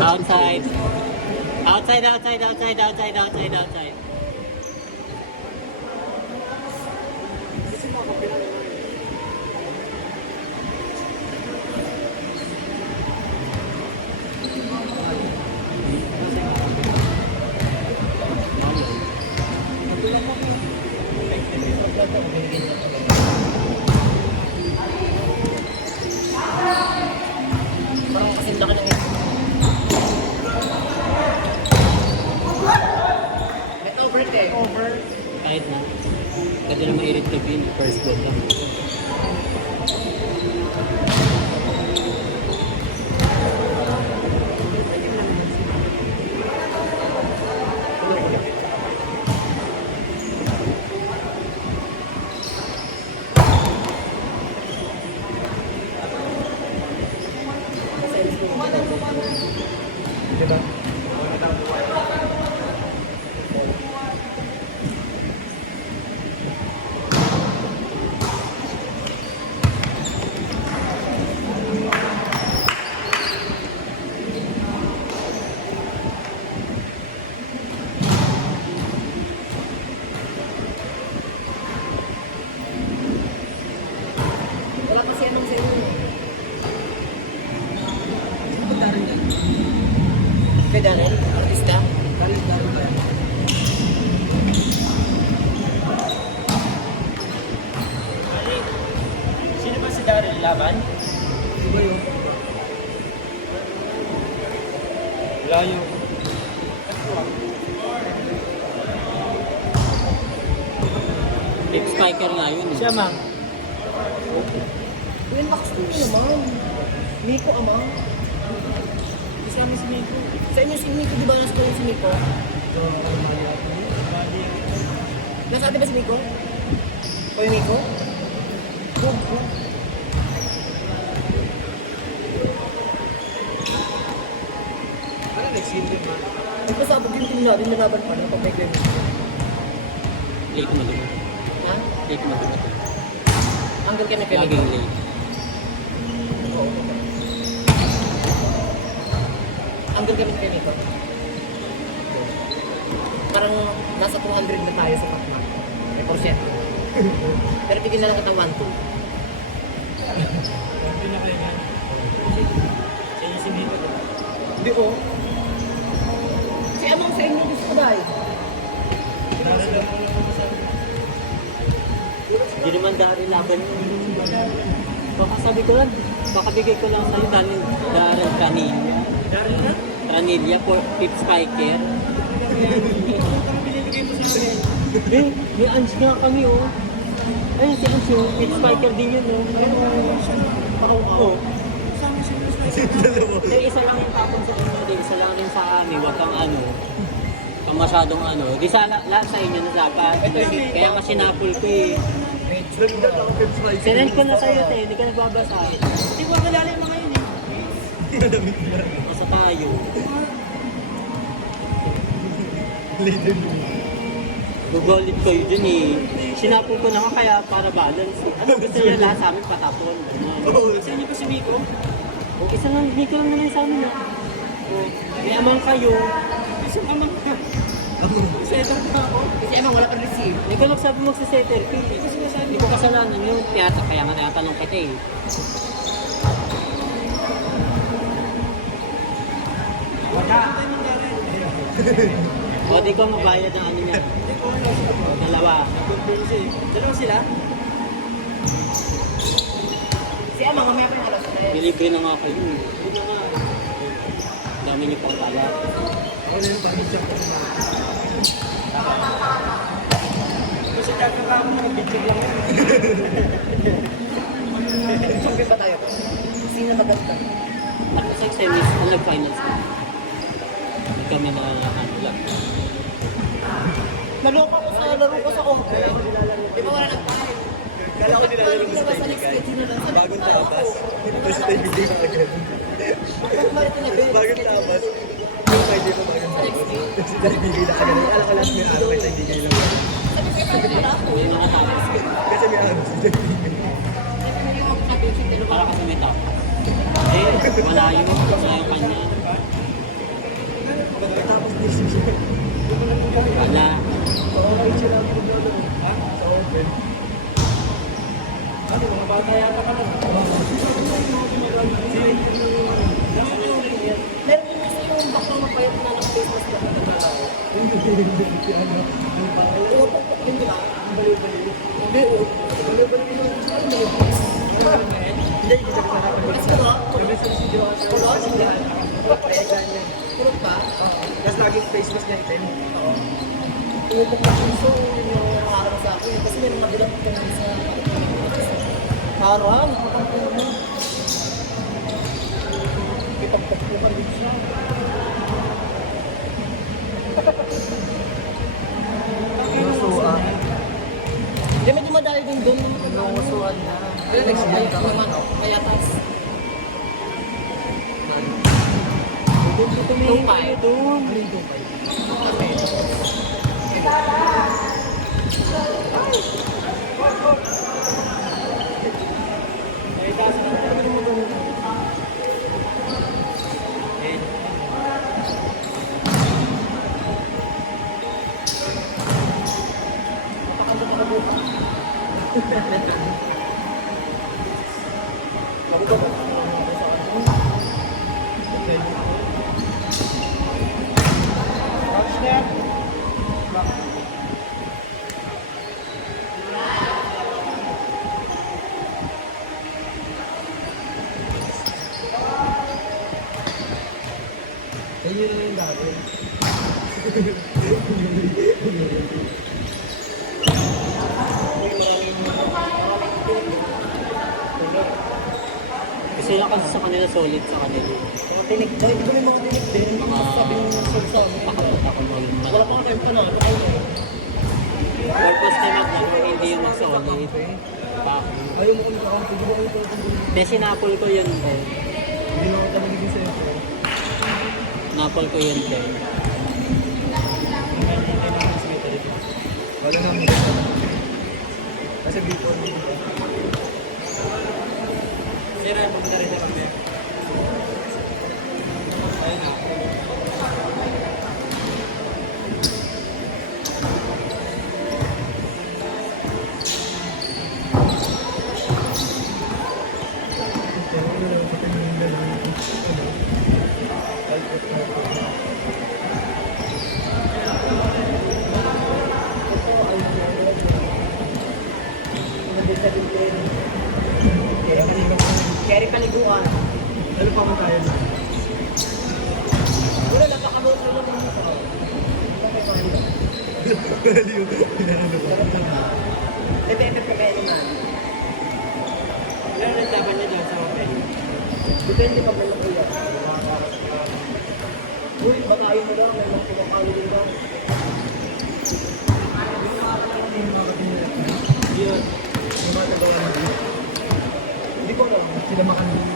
Outside. Outside, outside, outside, outside, outside, outside. Parang kasi laki ng ito. May over eh. Over. Kahit na. Pwede na mairit to pin. First goal lang. Diba? Wala kasi anong zero. Kay Darren, artista. Sino ba si Daryl Laban? Di ba yun? Layo. Deep spiker nga yun. Siya ma'am. Yun, Max ko naman. Miko, ama. Kasama si Miko. Sa inyo si Miko, di ba nasa ko si Miko? Nasabi ba si Miko? O yung Miko? Parang nag-seal din ba? Nagpasabog yung team natin, nalaban pa na pag may game. Late madugot. Ha? Late madugot. Hanggang ka na kay Miko. Laging late. Oo. Hanggang kami kay Miko. Parang nasa 200 na tayo sa Patma. May porsyento. Pero bigyan na lang kita 1-2. Hindi na kayo nga. Siya yung si Miko. Hindi ko. Si Amang sa inyo gusto ko dahil. Daryl lang mo lang sa Hindi naman dahil laban yun. Baka sabi ko lang, baka bigay ko lang sa'yo dahil Ranilla. Daryl na? Ranilla for fifth spiker. Ang binibigay mo sa akin. Eh, may ans nga kami oh. Ayun si Ans yung fifth spiker din yun oh. Ayun oh. Kasama si Miko. Eh, isa lang yung tapon sa inyo, di isa lang rin sa amin, wag kang ano. Kung masyadong ano, di sa lahat sa inyo na dapat. Kaya nga sinapol ko eh. Sinend ko na sa'yo te, hindi ka nagbabasa. Hindi ko kilala yung mga yun eh. Basta tayo. Gugulit kayo dun eh. Sinapol ko na nga kaya para balance. Ano gusto niya lahat sa amin patapon. Sa inyo ba si Miko? O isa lang, hindi ko lang naman sa amin ah. O, may amang kayo. Isang amang ka. Setter ka ako. Si Amang wala pang receive. Hindi ka magsabi magsisetter ka eh. Hindi ko kasalanan yung tiyata, kaya nga tinatanong kita eh. Wala. O di ko mabayad ng ano niya. Dalawa. Dalawa sila? Si Amang mamaya pa yung alas na yun. Dilibre na nga kayo eh. Dami niyo pang tala. Ako na yung pag-check ko naman. Kasi kakaka mo nag-check lang yun. Champion ba tayo? Sino maganda? At sa semis, kung nag-finals ka. Hindi kami na ano lang. Naloko ko sa laro ko sa Ongke. Di ba wala nagpahin? Kala ko nilalaro Pag ko sa next grade, sino lang sa Bagong tapas. Tapos tayo bigay na agad. Bagong tapas. Yung idea ko bagong tapas. Tapos tayo bigay na agad. Alas may araw kasi bigay lang. Sabi ko, sabi ko ako. Yung mga tapos. Kasi may araw sila bigay. Para kasi may tapos. Eh, wala yung kanya. Wala. Okay siya lang yung lolo. Ha? Sa open. Ano, mga bata yata ka lang. Meron din kasi yung baklang mapayat na naka-face mask na nagkakao. Hindi, ano, Pupukpuk din, di ba? baliw-baliw. Hindi, Baliw-baliw yung hindi, hindi ka sarapan dito. Kasi diba? Nag-message si Joa sa kasindahan. Kaya ganyan. Kurot pa. Tapos laging face mask niya itim. Pupukpuk din. So, yun yung nakakarap sa akin. Kasi may mga bilang kami sa... Parang, nakakapulog mo. Kitang-pukpukan din siya. Nusuan. Hindi, medyo madali din doon. Nusuan na. Kaya next day, naman, kaya tas. Tumay doon. Ayun na yung dati. Kasi lang kasi sa kanila solid sa kanila. Mga tinig, dahil ito may mga tinig din. Mga Sabi ng sa amin. ako mo yung Wala pa kayong panalo. purpose niya hindi yung mag-solid. Ayaw mo kung nakakampi. Di ba kayo ito? Hindi, sinapol ko yun din. Hindi na ako talagang sa'yo. Napol ko yun din. Wala na mga. Kasi before dito. Sira, pumunta rin na kami. Ayun na. Carry paliguan. Ano pa mo tayo? Wala lang, kakabot na lang yung ito. Depende pa kayo naman. Ilan ang laban niya dyan sa hotel? Depende pa lang kuya. Uy, bakain mo lang. May mga pinapalo din lang. Yun. Yung mga tagawa natin. Hindi ko alam. Sila makandun.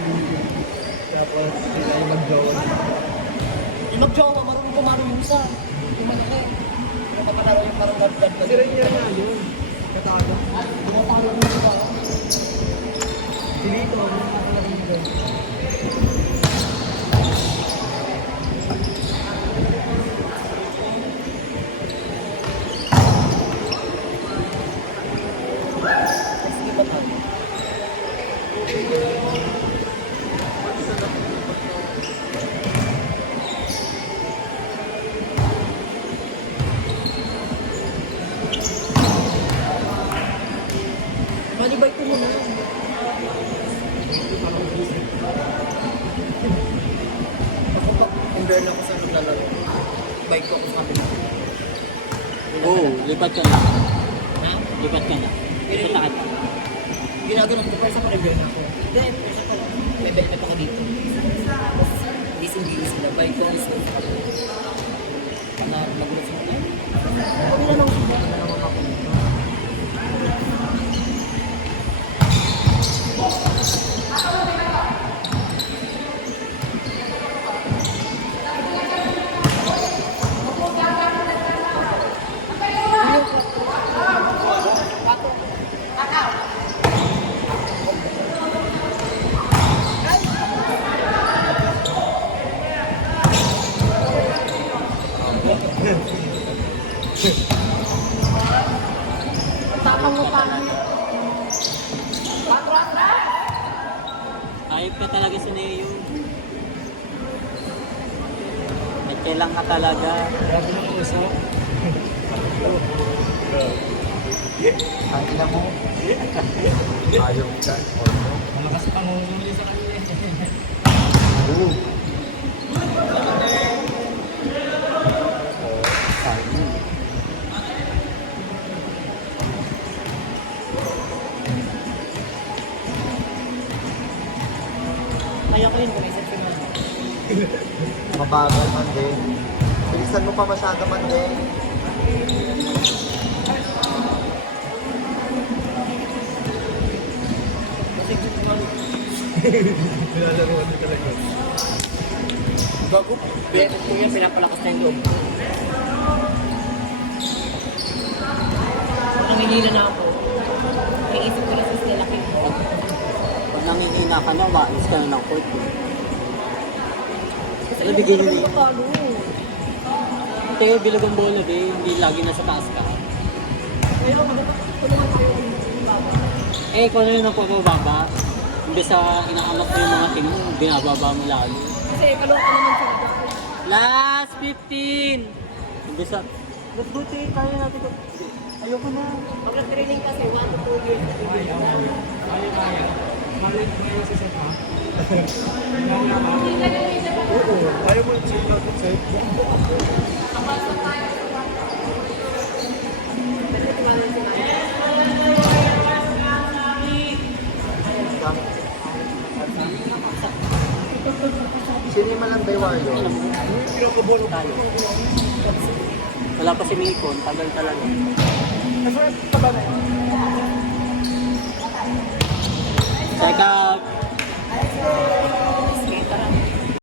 Tapos sila yung mag-jowa. Yung mag-jowa, marunong kumaro yung isa. Yung malaki. Yung kapanalo yung parang gad-gad. Kasi rin niya nga yun. Katago. Tumatalo yung isa. Si Lito, nakakalaman mo doon. Sige ba tayo? Malibay ko muna. Ako pa, endurn ako sa naglalaro. Bike ko ako sa kabila. Oo, lipat ka na. Ha? Lipat ka na. Ito lakad ka. Ginaganon ko, pero sa pa-endurn ako. Hindi, pero sa pa, may benefit ako dito. Tapos, gising-gising na. Bike ko, gising sa kabila. Magulat sa kabila. Kabila lang siya. Ano naman ako. Bait ka talaga si Neo. At kailang ka talaga. Grabe na ang usap. Ang ina mo. Ayaw ka. Malakas pangunguli sa kanila. Oo. Ayun. Kaya ko yun, kung isang pinag. Mabagal man din. Bilisan mo pa masyado man din. Kasi kung Nilalaroan mo talaga. bago, kung yan pinapalakas na yung loob. Nangihina na ako. Naisip ko na sa Stella King. Pag nangihina ka na, maalis ka na ng court. Ano, bigyan nyo na yun. Tayo, bilag ang bola, be. Hindi lagi nasa taas ka. Eh, kung ano yun ang pababa, imbes sa inaangat mo yung mga team mo, binababa mo lalo. Kasi kalong ka naman sa Last 15! Imbes sa, ba't buti, kaya natin ko. Ayoko na. Pag nag-training kasi, 1 to 2 years. Kaya. Mali mo yung sa set, ha? Oo. Ayaw mo yung set out of set. Sino yung malambay warrior? Pinakabolo tayo. Wala pa si Mikon, tagal talaga. Check out!